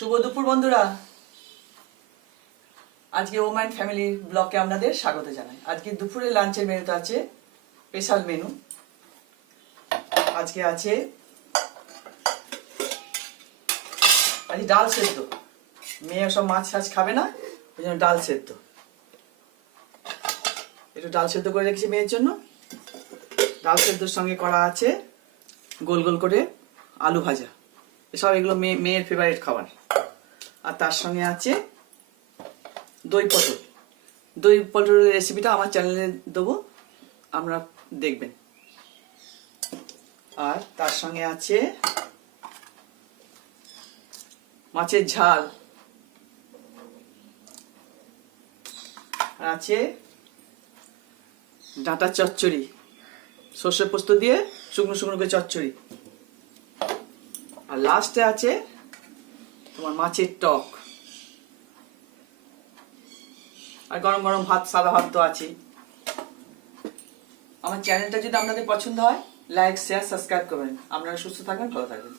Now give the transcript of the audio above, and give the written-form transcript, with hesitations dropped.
শুভ দুপুর বন্ধুরা, আজকে ওম্যান ফ্যামিলি ব্লগে আপনাদের স্বাগত জানাই। আজকে দুপুরে লাঞ্চের মেনুতে আছে স্পেশাল মেনু। আজকে আছে ডাল সেদ্ধ। মেয়ে সব মাছ টাছ খাবে না, ওই জন্য ডাল সেদ্ধ। একটু ডাল সেদ্ধ করে রেখেছি মেয়ের জন্য। ডাল সেদ্ধর সঙ্গে করা আছে গোল গোল করে আলু ভাজা। এসব এগুলো মেয়ের ফেভারিট খাবার। আর তার সঙ্গে আছে দই পটল। দই পটলের রেসিপিটা আমার চ্যানেলে দেবো, আপনারা দেখবেন। আর তার সঙ্গে আছে মাছের ঝাল, আর আছে ডাঁটার চচ্চড়ি, সর্ষে পোস্ত দিয়ে শুকনো শুকনো করে চচ্চড়ি। আর লাস্টে আছে তোমার মাছের টক। আর গরম গরম ভাত, সাদা ভাত তো আছে। আমার চ্যানেলটা যদি আপনাদের পছন্দ হয়, লাইক শেয়ার সাবস্ক্রাইব করবেন। আপনারা সুস্থ থাকবেন, ভালো থাকবেন।